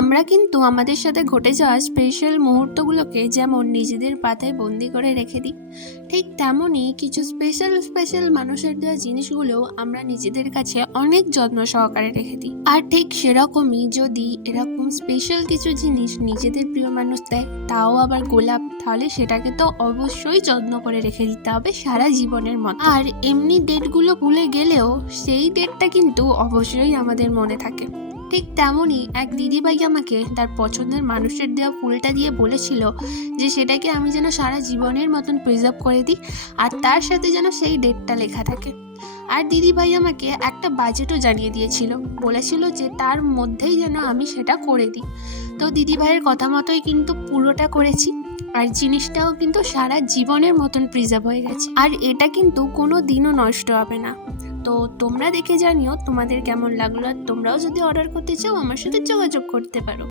আমরা কিন্তু আমাদের সাথে ঘটে যাওয়া স্পেশাল মুহূর্তগুলোকে যেমন নিজেদের পাতায় বন্দি করে রেখে দিই, ঠিক তেমনই কিছু স্পেশাল মানুষের দেওয়া জিনিসগুলো আমরা নিজেদের কাছে অনেক যত্ন সহকারে রেখে দিই। আর ঠিক সেরকমই যদি এরকম স্পেশাল কিছু জিনিস নিজেদের প্রিয় মানুষ দেয়, তাও আবার গোলাপ, তাহলে সেটাকে তো অবশ্যই যত্ন করে রেখে দিতে হবে সারা জীবনের মতো। আর এমনি ডেটগুলো ভুলে গেলেও সেই ডেটটা কিন্তু অবশ্যই আমাদের মনে থাকে। ঠিক তেমনই এক দিদিভাই আমাকে তার পছন্দের মানুষের দেওয়া ফুলটা দিয়ে বলেছিল যে সেটাকে আমি যেন সারা জীবনের মতন প্রিজার্ভ করে দিই, আর তার সাথে যেন সেই ডেটটা লেখা থাকে। আর দিদিভাই আমাকে একটা বাজেটও জানিয়ে দিয়েছিল, বলেছিল যে তার মধ্যেই যেন আমি সেটা করে দিই। তো দিদিভাইয়ের কথা মতোই কিন্তু পুরোটা করেছি, আর জিনিসটাও কিন্তু সারা জীবনের মতন প্রিজার্ভ হয়ে গেছে, আর এটা কিন্তু কোনো দিনও নষ্ট হবে না। তো তোমরা দেখে জানিও তোমাদের কেমন লাগলো, আর তোমরাও যদি অর্ডার করতে চাও আমার সাথে যোগাযোগ করতে পারো।